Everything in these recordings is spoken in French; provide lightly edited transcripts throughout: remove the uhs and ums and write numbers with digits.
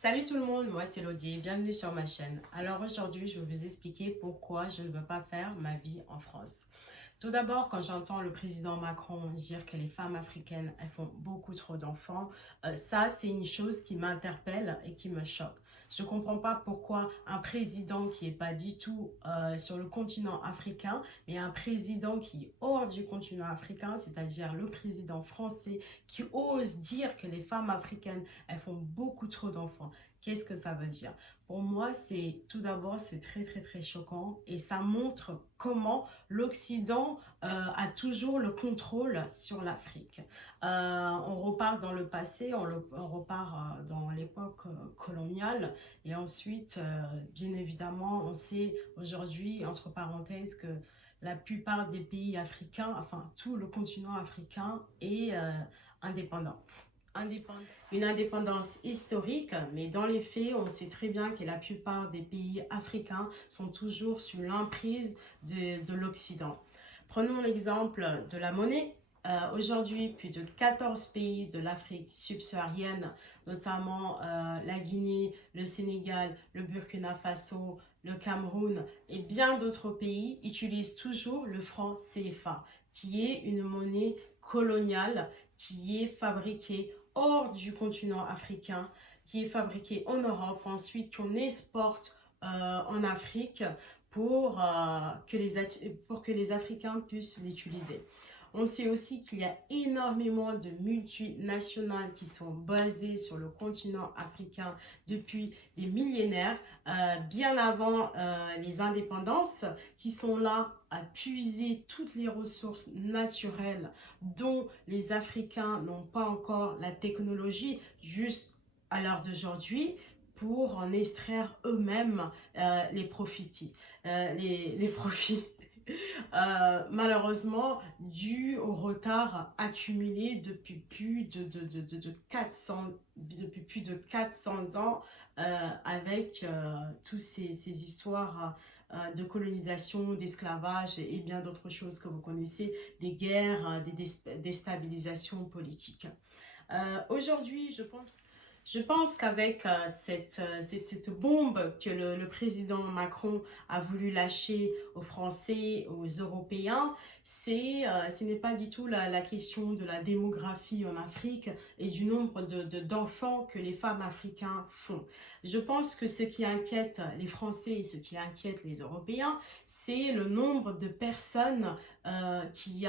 Salut tout le monde, moi c'est Lodi, bienvenue sur ma chaîne. Alors aujourd'hui, je vais vous expliquer pourquoi je ne veux pas faire ma vie en France. Tout d'abord, quand j'entends le président Macron dire que les femmes africaines, elles font beaucoup trop d'enfants, ça c'est une chose qui m'interpelle et qui me choque. Je ne comprends pas pourquoi un président qui n'est pas du tout sur le continent africain, mais un président qui est hors du continent africain, c'est-à-dire le président français, qui ose dire que les femmes africaines, elles font beaucoup trop d'enfants. Qu'est-ce que ça veut dire? Pour moi, c'est tout d'abord, c'est très choquant et ça montre comment l'Occident a toujours le contrôle sur l'Afrique. On repart dans le passé, on repart dans l'époque coloniale et ensuite, bien évidemment, on sait aujourd'hui, entre parenthèses, que la plupart des pays africains, enfin tout le continent africain est indépendant. Une indépendance historique, mais dans les faits, on sait très bien que la plupart des pays africains sont toujours sous l'emprise de l'Occident. Prenons l'exemple de la monnaie. Aujourd'hui, plus de 14 pays de l'Afrique subsaharienne, notamment la Guinée, le Sénégal, le Burkina Faso, le Cameroun et bien d'autres pays utilisent toujours le franc CFA, qui est une monnaie coloniale qui est fabriquée hors du continent africain, qui est fabriquée en Europe, ensuite qu'on exporte en Afrique pour que les Africains puissent l'utiliser. On sait aussi qu'il y a énormément de multinationales qui sont basées sur le continent africain depuis des millénaires, bien avant les indépendances, qui sont là à puiser toutes les ressources naturelles dont les Africains n'ont pas encore la technologie juste à l'heure d'aujourd'hui pour en extraire eux-mêmes les profits. Les profits. Malheureusement, dû au retard accumulé depuis plus de 400 ans avec toutes ces histoires de colonisation, d'esclavage et bien d'autres choses que vous connaissez, des guerres, des déstabilisations politiques. Aujourd'hui, je pense qu'avec cette bombe que le président Macron a voulu lâcher aux Français, aux Européens, ce n'est pas du tout la question de la démographie en Afrique et du nombre d'enfants que les femmes africaines font. Je pense que ce qui inquiète les Français et ce qui inquiète les Européens, c'est le nombre de personnes qui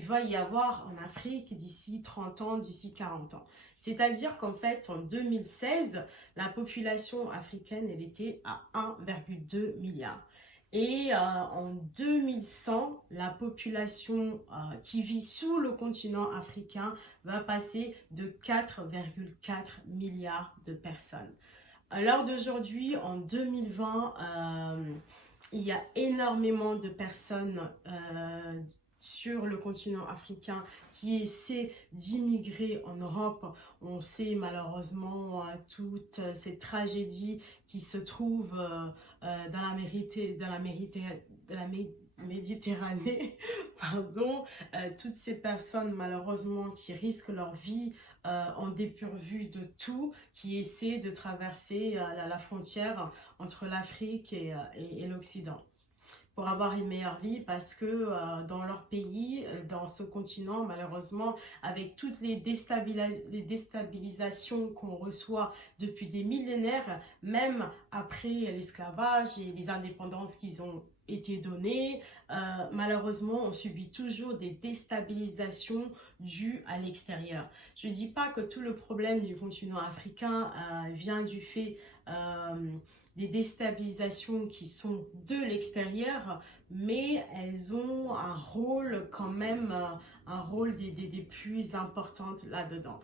va y avoir en Afrique d'ici 30 ans, d'ici 40 ans. C'est-à-dire qu'en fait, en 2016, la population africaine, elle était à 1,2 milliard. Et en 2100, la population qui vit sur le continent africain va passer de 4,4 milliards de personnes. À l'heure d'aujourd'hui, en 2020, il y a énormément de personnes sur le continent africain qui essaient d'immigrer en Europe. On sait malheureusement toutes ces tragédies qui se trouvent dans la Méditerranée, pardon, toutes ces personnes malheureusement qui risquent leur vie en dépourvu de tout, qui essaient de traverser la frontière entre l'Afrique et l'Occident pour avoir une meilleure vie parce que dans leur pays, dans ce continent, malheureusement, avec toutes les déstabilisations qu'on reçoit depuis des millénaires, même après l'esclavage et les indépendances qu'ils ont été données, malheureusement, on subit toujours des déstabilisations dues à l'extérieur. Je ne dis pas que tout le problème du continent africain vient du fait des déstabilisations qui sont de l'extérieur, mais elles ont un rôle quand même, un rôle des plus importantes là-dedans.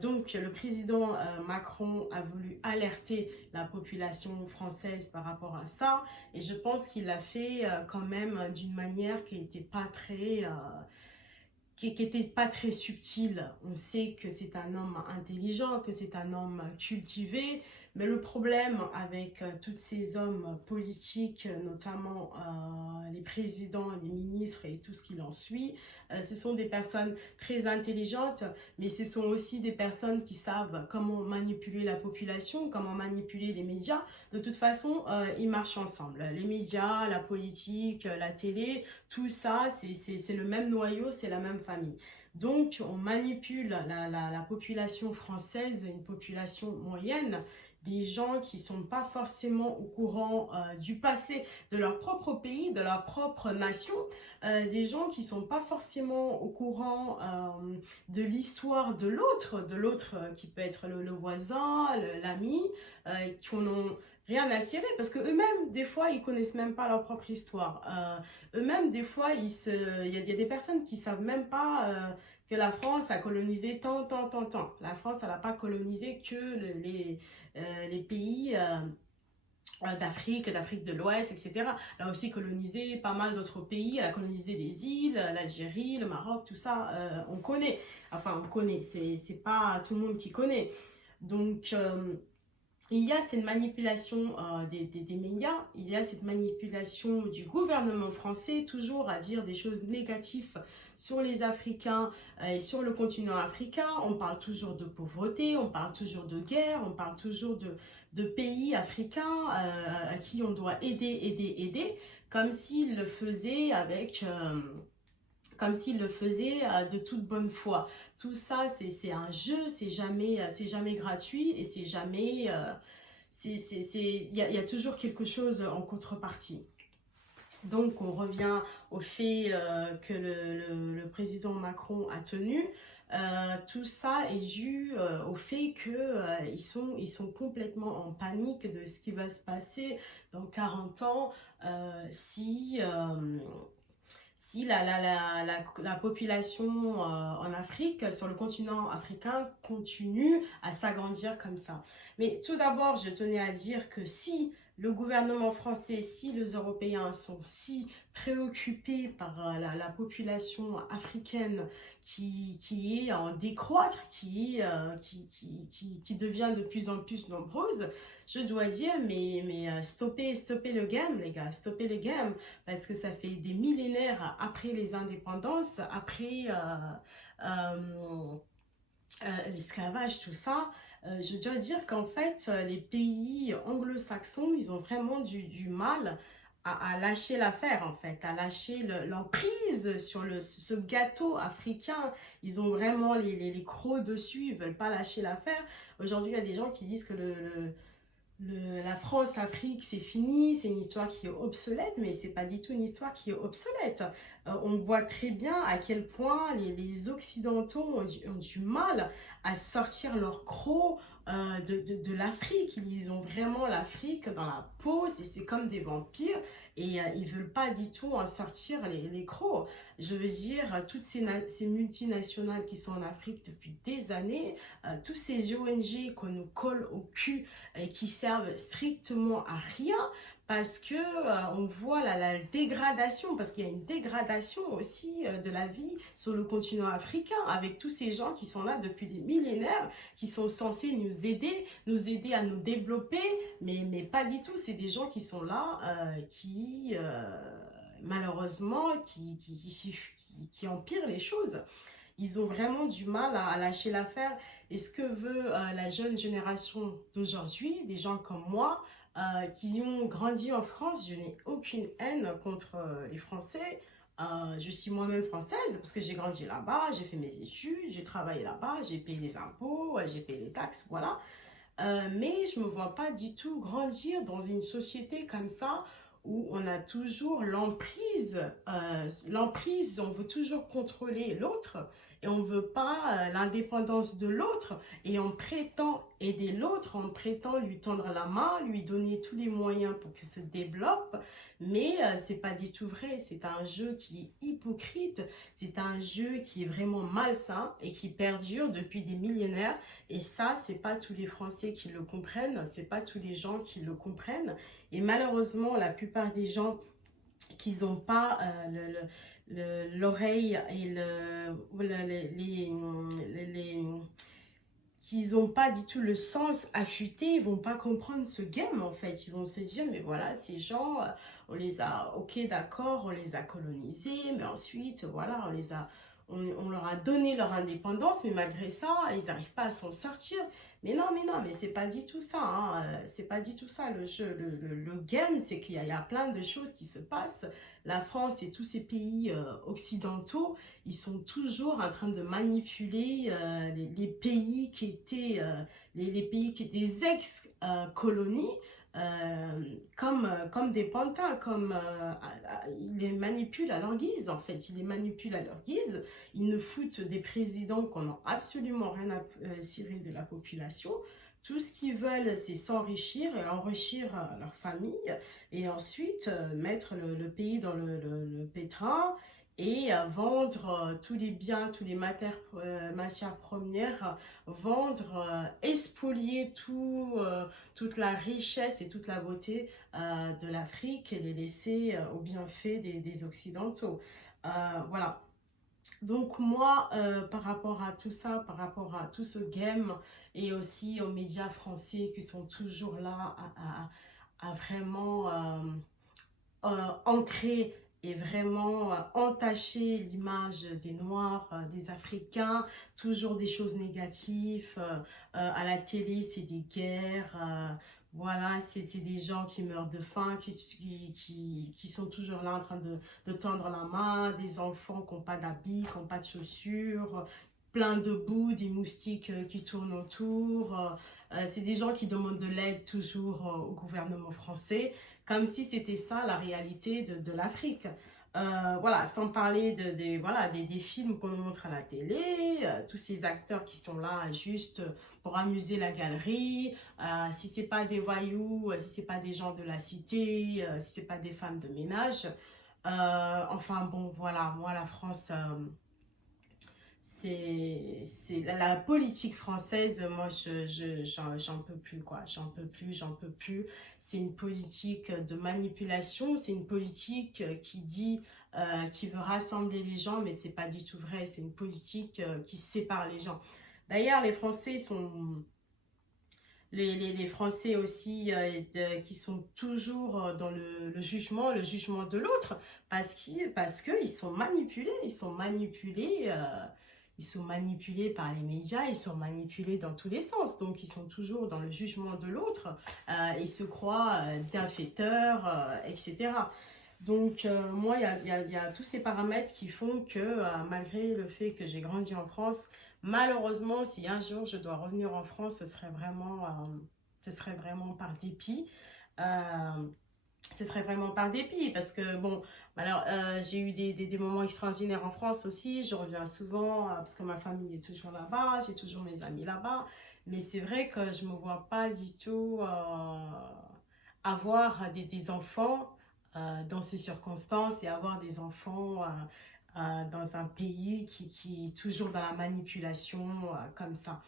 Donc, le président Macron a voulu alerter la population française par rapport à ça, et je pense qu'il l'a fait quand même d'une manière qui n'était pas très... qui n'était pas très subtil. On sait que c'est un homme intelligent, que c'est un homme cultivé, mais le problème avec tous ces hommes politiques, notamment les présidents, les ministres et tout ce qui en suit, ce sont des personnes très intelligentes, mais ce sont aussi des personnes qui savent comment manipuler la population, comment manipuler les médias. De toute façon, ils marchent ensemble. Les médias, la politique, la télé, tout ça, c'est le même noyau, c'est la même famille. Donc, on manipule la population française, une population moyenne, des gens qui ne sont pas forcément au courant du passé de leur propre pays, de leur propre nation, des gens qui ne sont pas forcément au courant de l'autre qui peut être le voisin, l'ami, qui en ont rien à cirer, parce qu'eux-mêmes, des fois, ils connaissent même pas leur propre histoire. Eux-mêmes, des fois, il y a des personnes qui savent même pas que la France a colonisé tant. La France, elle n'a pas colonisé que les pays d'Afrique de l'Ouest, etc. Elle a aussi colonisé pas mal d'autres pays. Elle a colonisé des îles, l'Algérie, le Maroc, tout ça, on connaît. Enfin, on connaît, c'est pas tout le monde qui connaît. Donc, il y a cette manipulation des médias, il y a cette manipulation du gouvernement français, toujours à dire des choses négatives sur les Africains et sur le continent africain. On parle toujours de pauvreté, on parle toujours de guerre, on parle toujours de pays africains à qui on doit aider, comme s'ils le faisaient de toute bonne foi. Tout ça, c'est un jeu, c'est jamais gratuit et c'est jamais... il y a toujours quelque chose en contrepartie. Donc, on revient au fait que le président Macron a tenu. Tout ça est dû au fait qu'ils sont complètement en panique de ce qui va se passer dans 40 ans si la population en Afrique, sur le continent africain, continue à s'agrandir comme ça. Mais tout d'abord, je tenais à dire que si le gouvernement français, si les Européens sont si préoccupés par la population africaine qui est en décroître, qui devient de plus en plus nombreuse, je dois dire, mais stoppez le game, les gars, stoppez le game, parce que ça fait des millénaires après les indépendances, après l'esclavage, tout ça. Je dois dire qu'en fait, les pays anglo-saxons, ils ont vraiment du mal à lâcher l'affaire, en fait, à lâcher l'emprise sur ce gâteau africain. Ils ont vraiment les crocs dessus, ils ne veulent pas lâcher l'affaire. Aujourd'hui, il y a des gens qui disent que la France-Afrique, c'est fini, c'est une histoire qui est obsolète, mais c'est pas du tout une histoire qui est obsolète. On voit très bien à quel point les Occidentaux ont du mal à sortir leur croc de l'Afrique. Ils ont vraiment l'Afrique dans la peau, c'est comme des vampires et ils veulent pas du tout en sortir les crocs. Je veux dire, toutes ces multinationales qui sont en Afrique depuis des années, tous ces ONG qu'on nous colle au cul et qui servent strictement à rien, parce que on voit la dégradation, parce qu'il y a une dégradation aussi de la vie sur le continent africain, avec tous ces gens qui sont là depuis des millénaires, qui sont censés nous aider à nous développer, mais pas du tout. C'est des gens qui sont là, malheureusement, qui empirent les choses. Ils ont vraiment du mal à lâcher l'affaire. Et ce que veut la jeune génération d'aujourd'hui, des gens comme moi, qui ont grandi en France, je n'ai aucune haine contre les Français. Je suis moi-même française parce que j'ai grandi là-bas, j'ai fait mes études, j'ai travaillé là-bas, j'ai payé les impôts, j'ai payé les taxes, voilà. Mais je ne me vois pas du tout grandir dans une société comme ça où on a toujours l'emprise, on veut toujours contrôler l'autre et on ne veut pas l'indépendance de l'autre et on prétend aider l'autre, on prétend lui tendre la main, lui donner tous les moyens pour qu'il se développe, mais c'est pas du tout vrai. C'est un jeu qui est hypocrite, c'est un jeu qui est vraiment malsain et qui perdure depuis des millénaires, et ça, c'est pas tous les Français qui le comprennent, c'est pas tous les gens qui le comprennent, et malheureusement, la plupart des gens qui n'ont pas l'oreille et qui n'ont pas du tout le sens affûté, ils vont pas comprendre ce game en fait. Ils vont se dire, mais voilà, ces gens, on les a, ok d'accord, on les a colonisés, mais ensuite, voilà, on leur a donné leur indépendance, mais malgré ça, ils n'arrivent pas à s'en sortir. Mais non, mais c'est pas du tout ça, hein. C'est pas du tout ça le jeu, le game, c'est qu'il y a plein de choses qui se passent. La France et tous ces pays occidentaux, ils sont toujours en train de manipuler les pays qui étaient les pays qui étaient des ex-colonies comme des pantins, ils les manipulent à leur guise en fait, ils les manipulent à leur guise, ils ne foutent des présidents qu'on n'a absolument rien à cirer de la population. Tout ce qu'ils veulent, c'est s'enrichir et enrichir leur famille et ensuite mettre le pays dans le pétrin et vendre tous les biens, tous les matières premières, vendre, spolier toute la richesse et toute la beauté de l'Afrique et les laisser au bienfait des Occidentaux. Voilà. Donc moi, par rapport à tout ça, par rapport à tout ce game et aussi aux médias français qui sont toujours là à vraiment ancrer et vraiment entacher l'image des Noirs, des Africains, toujours des choses négatives. À la télé, c'est des guerres. Voilà, c'est des gens qui meurent de faim, qui sont toujours là en train de tendre la main, des enfants qui n'ont pas d'habits, qui n'ont pas de chaussures, plein de boue, des moustiques qui tournent autour. C'est des gens qui demandent de l'aide toujours au gouvernement français, comme si c'était ça la réalité de l'Afrique. Voilà, sans parler voilà, des films qu'on nous montre à la télé, tous ces acteurs qui sont là juste pour amuser la galerie, si c'est pas des voyous, si c'est pas des gens de la cité, si c'est pas des femmes de ménage. Enfin bon, voilà, moi la France, c'est la politique française, moi j'en peux plus quoi, j'en peux plus. C'est une politique de manipulation, c'est une politique qui dit qui veut rassembler les gens, mais c'est pas du tout vrai, c'est une politique qui sépare les gens. D'ailleurs, les Français sont les Français aussi qui sont toujours dans le jugement de l'autre parce qu'ils sont manipulés, ils sont manipulés par les médias, ils sont manipulés dans tous les sens, donc ils sont toujours dans le jugement de l'autre, ils se croient bienfaiteurs, etc. Donc moi, il y a tous ces paramètres qui font que malgré le fait que j'ai grandi en France, malheureusement, si un jour je dois revenir en France, ce serait vraiment par dépit. Euh, Ce serait vraiment par dépit parce que bon, alors j'ai eu des moments extraordinaires en France aussi, je reviens souvent parce que ma famille est toujours là-bas, j'ai toujours mes amis là-bas, mais c'est vrai que je me vois pas du tout avoir des enfants dans ces circonstances et avoir des enfants dans un pays qui est toujours dans la manipulation comme ça.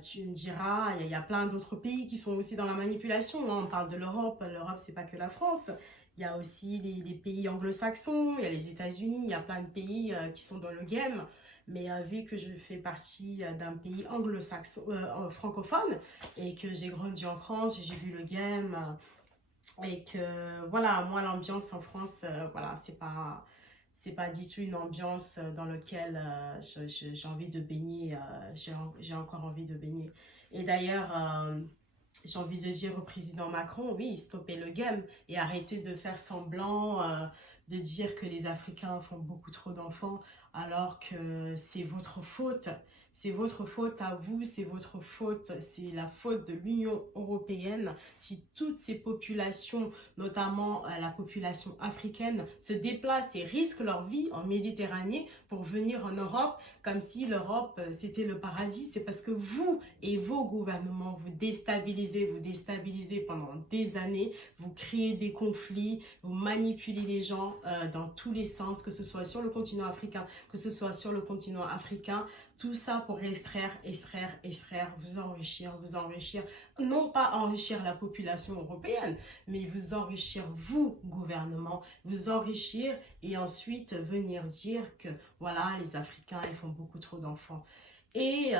Tu me diras, il y a plein d'autres pays qui sont aussi dans la manipulation, hein. On parle de l'Europe, l'Europe c'est pas que la France, il y a aussi les pays anglo-saxons, il y a les États-Unis, il y a plein de pays qui sont dans le game, mais vu que je fais partie d'un pays anglo-saxon, francophone, et que j'ai grandi en France, j'ai vu le game, et que voilà, moi l'ambiance en France, voilà, c'est pas du tout une ambiance dans laquelle j'ai envie de baigner, j'ai encore envie de baigner. Et d'ailleurs, j'ai envie de dire au président Macron, oui, stoppez le game et arrêtez de faire semblant de dire que les Africains font beaucoup trop d'enfants alors que c'est votre faute. C'est votre faute à vous, c'est votre faute, c'est la faute de l'Union européenne si toutes ces populations, notamment la population africaine, se déplacent et risquent leur vie en Méditerranée pour venir en Europe, comme si l'Europe c'était le paradis. C'est parce que vous et vos gouvernements vous déstabilisez pendant des années, vous créez des conflits, vous manipulez les gens dans tous les sens, que ce soit sur le continent africain, que ce soit sur le continent africain, tout ça pour extraire, vous enrichir, non pas enrichir la population européenne, mais vous enrichir vous, gouvernement, vous enrichir et ensuite venir dire que voilà, les Africains, ils font beaucoup trop d'enfants. Et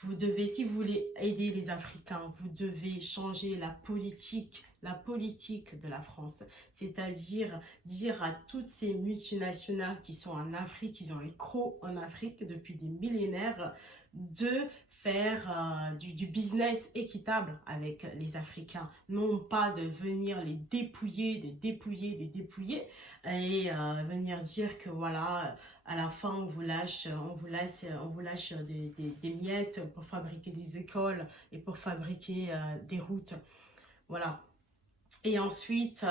Vous devez, si vous voulez aider les Africains, vous devez changer la politique de la France. C'est-à-dire dire à toutes ces multinationales qui sont en Afrique, qui ont les crocs en Afrique depuis des millénaires, de faire du business équitable avec les Africains. Non pas de venir les dépouiller, et venir dire que voilà, à la fin on vous lâche des miettes pour fabriquer des écoles et pour fabriquer des routes. Voilà. Et ensuite,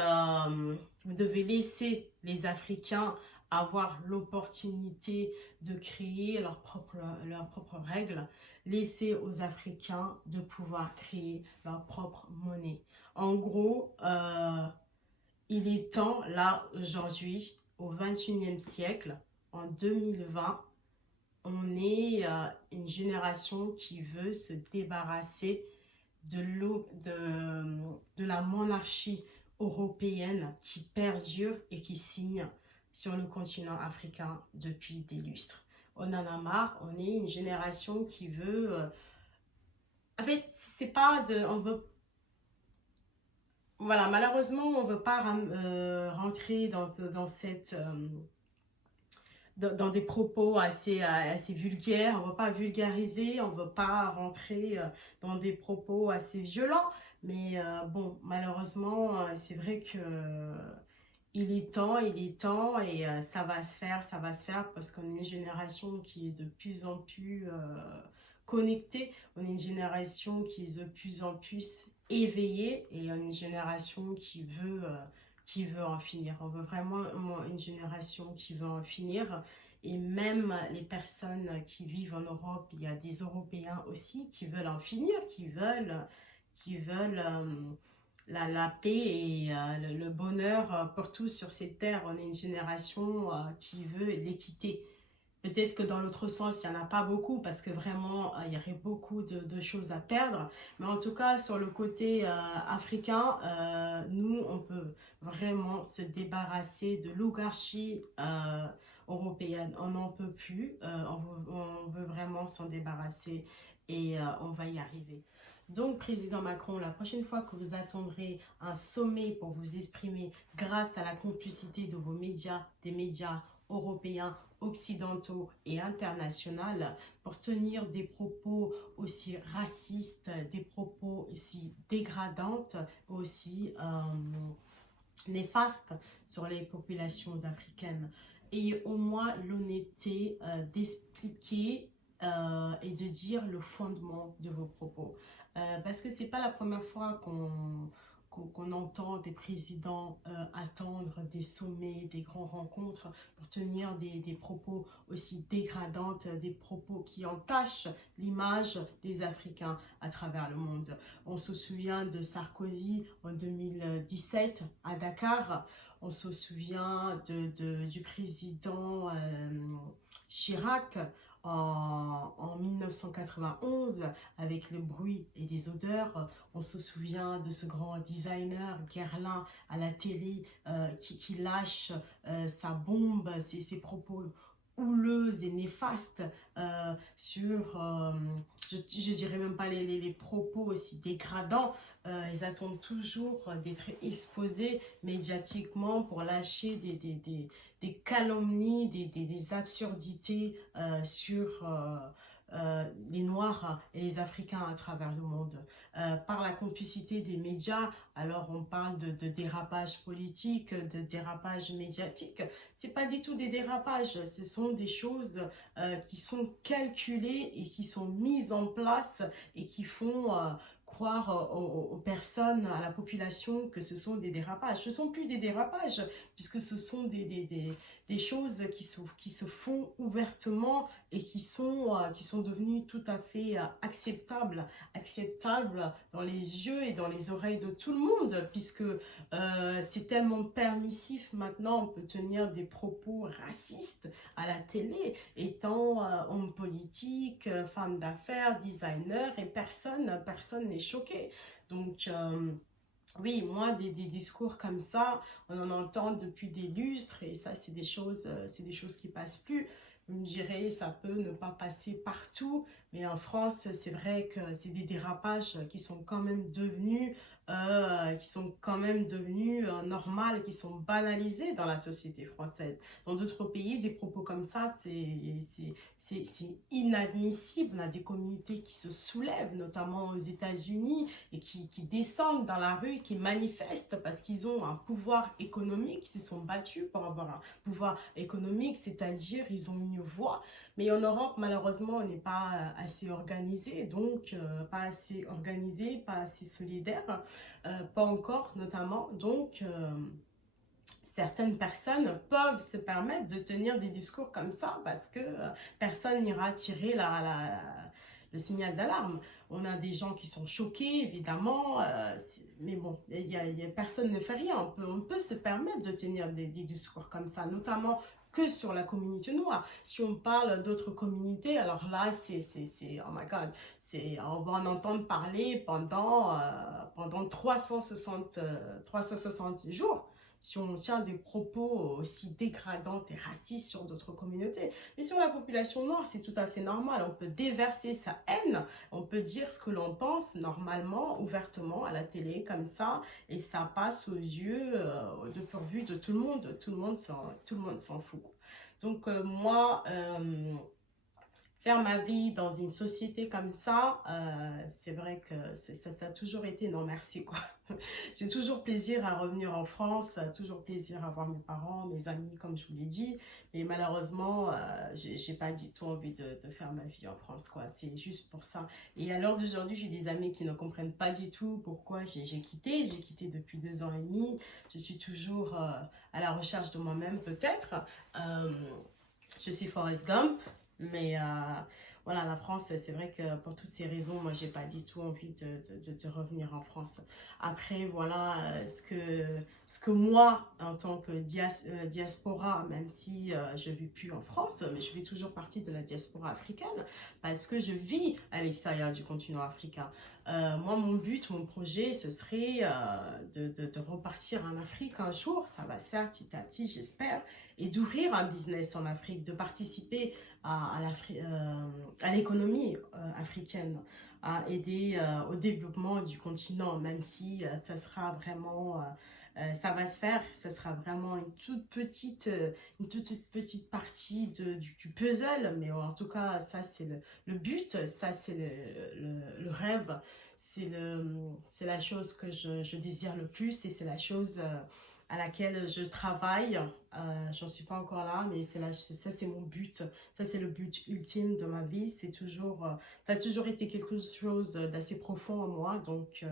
vous devez laisser les Africains avoir l'opportunité de créer leurs propres règles. Laissez aux Africains de pouvoir créer leur propre monnaie. En gros, il est temps, là, aujourd'hui, au 21e siècle, en 2020, on est une génération qui veut se débarrasser de la monarchie européenne qui perdure et qui signe sur le continent africain depuis des lustres. On en a marre, on est une génération qui veut... en fait, c'est pas de... On veut... Voilà, malheureusement, on ne veut pas rentrer dans cette... dans des propos assez vulgaires, on ne veut pas vulgariser, on ne veut pas rentrer dans des propos assez violents, mais bon, malheureusement, c'est vrai que il est temps, et ça va se faire parce qu'on est une génération qui est de plus en plus connectée, on est une génération qui est de plus en plus éveillée, et on est une génération qui veut en finir. On veut vraiment une génération qui veut en finir. Et même les personnes qui vivent en Europe, il y a des Européens aussi qui veulent en finir, qui veulent la paix et le bonheur pour tous sur cette terre. On est une génération qui veut l'équité. Peut-être que dans l'autre sens, il n'y en a pas beaucoup parce que vraiment, il y aurait beaucoup de choses à perdre. Mais en tout cas, sur le côté africain, nous, on peut vraiment se débarrasser de l'oligarchie européenne. On n'en peut plus. On veut vraiment s'en débarrasser, et on va y arriver. Donc, Président Macron, la prochaine fois que vous attendrez un sommet pour vous exprimer grâce à la complicité de vos médias, des médias européens, occidentaux et internationaux, pour tenir des propos aussi racistes, des propos aussi dégradantes, aussi néfastes sur les populations africaines. Ayez au moins l'honnêteté d'expliquer et de dire le fondement de vos propos. Parce que c'est pas la première fois qu'on entend des présidents attendre des sommets, des grandes rencontres pour tenir des propos aussi dégradants, des propos qui entachent l'image des Africains à travers le monde. On se souvient de Sarkozy en 2017 à Dakar. On se souvient du président Chirac en 1991 avec le bruit et des odeurs. On se souvient de ce grand designer Guerlain à la télé qui lâche sa bombe, ses propos houleuses et néfastes sur, je dirais même pas les propos aussi dégradants. Ils attendent toujours d'être exposés médiatiquement pour lâcher des calomnies, des absurdités sur les Noirs et les Africains à travers le monde. Par la complicité des médias, alors on parle de dérapage politique, de dérapage médiatique. C'est pas du tout des dérapages, ce sont des choses qui sont calculées et qui sont mises en place et qui font croire aux personnes, à la population, que ce sont des dérapages. Ce ne sont plus des dérapages, puisque ce sont des choses qui se font ouvertement et qui sont devenues tout à fait acceptables dans les yeux et dans les oreilles de tout le monde, puisque c'est tellement permissif maintenant, on peut tenir des propos racistes à la télé, étant homme politique, femme d'affaires, designer, et personne n'est choqué. Donc, oui, moi, des discours comme ça, on en entend depuis des lustres, et ça, c'est des choses qui passent plus. Vous me direz, ça peut ne pas passer partout, Mais en France, c'est vrai que c'est des dérapages qui sont quand même devenus normales, qui sont banalisés dans la société française. Dans d'autres pays, des propos comme ça, c'est inadmissible. On a des communautés qui se soulèvent, notamment aux États-Unis, et qui descendent dans la rue, qui manifestent parce qu'ils ont un pouvoir économique, ils se sont battus pour avoir un pouvoir économique, c'est-à-dire ils ont une voix. Mais en Europe, malheureusement, on n'est pas assez organisé, donc pas assez organisé, pas assez solidaire, pas encore notamment. Donc, certaines personnes peuvent se permettre de tenir des discours comme ça parce que personne n'ira tirer le signal d'alarme. On a des gens qui sont choqués, évidemment, mais bon, personne ne fait rien. On peut se permettre de tenir des discours comme ça, notamment que sur la communauté noire. Si on parle d'autres communautés, alors là, oh my God, on va en entendre parler pendant 360 jours si on tient des propos aussi dégradants et racistes sur d'autres communautés. Mais sur la population noire, c'est tout à fait normal. On peut déverser sa haine, on peut dire ce que l'on pense normalement, ouvertement, à la télé, comme ça, et ça passe aux yeux dépourvu de tout le monde. Tout le monde s'en fout. Donc moi, faire ma vie dans une société comme ça, c'est vrai que ça a toujours été non merci quoi. J'ai toujours plaisir à revenir en France, toujours plaisir à voir mes parents, mes amis comme je vous l'ai dit, mais malheureusement j'ai pas du tout envie de faire ma vie en France quoi, c'est juste pour ça. Et à l'heure d'aujourd'hui j'ai des amis qui ne comprennent pas du tout pourquoi j'ai quitté depuis 2 ans et demi, je suis toujours à la recherche de moi-même peut-être, je suis Forrest Gump. Mais voilà, la France, c'est vrai que pour toutes ces raisons, moi, j'ai pas du tout envie de revenir en France. Après, voilà, ce que moi, en tant que diaspora, même si je vis plus en France, mais je fais toujours partie de la diaspora africaine, parce que je vis à l'extérieur du continent africain. Moi, mon but, mon projet, ce serait de repartir en Afrique un jour. Ça va se faire petit à petit, j'espère. Et d'ouvrir un business en Afrique, de participer à l'économie africaine, à aider au développement du continent, même si ça sera vraiment... ça va se faire, ça sera vraiment une toute petite partie du puzzle, mais en tout cas, ça c'est le but, ça c'est le rêve, c'est la chose que je désire le plus et c'est la chose à laquelle je travaille. J'en suis pas encore là, mais ça c'est mon but, ça c'est le but ultime de ma vie, ça a toujours été quelque chose d'assez profond en moi, donc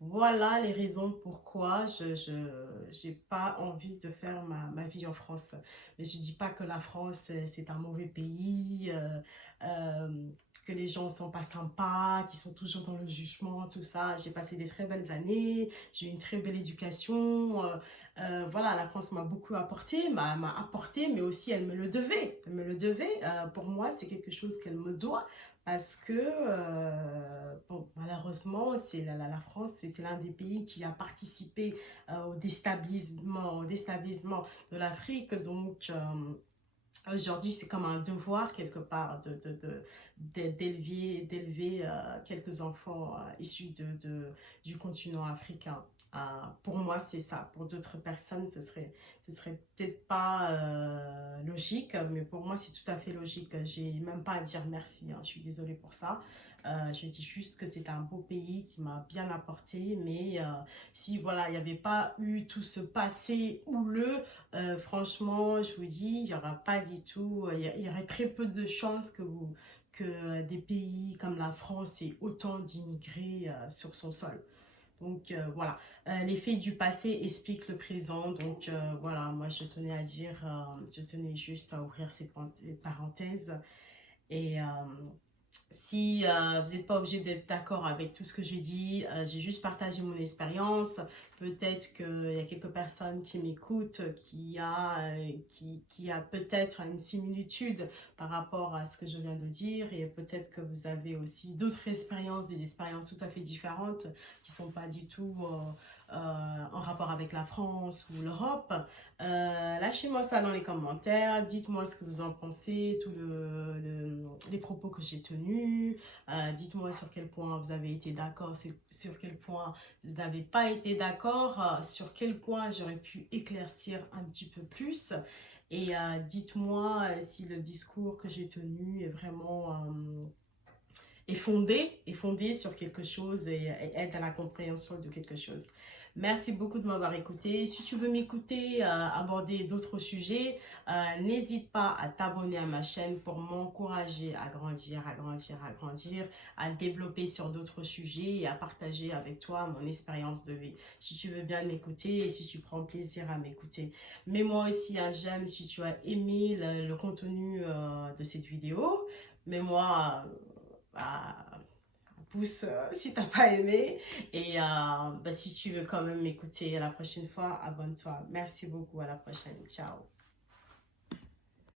voilà les raisons pourquoi je n'ai pas envie de faire ma vie en France. Mais je dis pas que la France c'est un mauvais pays, que les gens sont pas sympas, qu'ils sont toujours dans le jugement, tout ça. J'ai passé des très belles années, j'ai eu une très belle éducation. Voilà, la France m'a beaucoup apporté, m'a apporté, mais aussi elle me le devait. Elle me le devait. Pour moi, c'est quelque chose qu'elle me doit. Parce que, bon, malheureusement, la France, c'est l'un des pays qui a participé au déstabilisement de l'Afrique. Donc, aujourd'hui, c'est comme un devoir quelque part d'élever quelques enfants issus du continent africain. Pour moi, c'est ça. Pour d'autres personnes, ce serait peut-être pas logique, mais pour moi, c'est tout à fait logique. J'ai même pas à dire merci, hein. Je suis désolée pour ça. Je dis juste que c'est un beau pays qui m'a bien apporté, mais si voilà, il n'y avait pas eu tout ce passé houleux, franchement, je vous dis, il n'y aura pas du tout, il y aurait très peu de chances que des pays comme la France aient autant d'immigrés sur son sol. Donc voilà, les faits du passé expliquent le présent. Donc voilà, moi je tenais juste à ouvrir ces parenthèses. Et si vous n'êtes pas obligé d'être d'accord avec tout ce que j'ai dit, j'ai juste partagé mon expérience. Peut-être qu'il y a quelques personnes qui m'écoutent, qui a peut-être une similitude par rapport à ce que je viens de dire. Et peut-être que vous avez aussi d'autres expériences, des expériences tout à fait différentes, qui ne sont pas du tout en rapport avec la France ou l'Europe. Lâchez-moi ça dans les commentaires. Dites-moi ce que vous en pensez, tous les propos que j'ai tenus. retenu. Dites-moi sur quel point vous avez été d'accord, sur quel point vous n'avez pas été d'accord, sur quel point j'aurais pu éclaircir un petit peu plus. Et dites-moi si le discours que j'ai tenu est vraiment est fondé sur quelque chose et aide à la compréhension de quelque chose. Merci beaucoup de m'avoir écouté. Si tu veux m'écouter, aborder d'autres sujets, n'hésite pas à t'abonner à ma chaîne pour m'encourager à grandir, à développer sur d'autres sujets et à partager avec toi mon expérience de vie. Si tu veux bien m'écouter et si tu prends plaisir à m'écouter. Mets-moi aussi un j'aime si tu as aimé le contenu de cette vidéo. Mets-moi pouce si t'as pas aimé et si tu veux quand même m'écouter la prochaine fois, abonne-toi. Merci beaucoup, à la prochaine, ciao.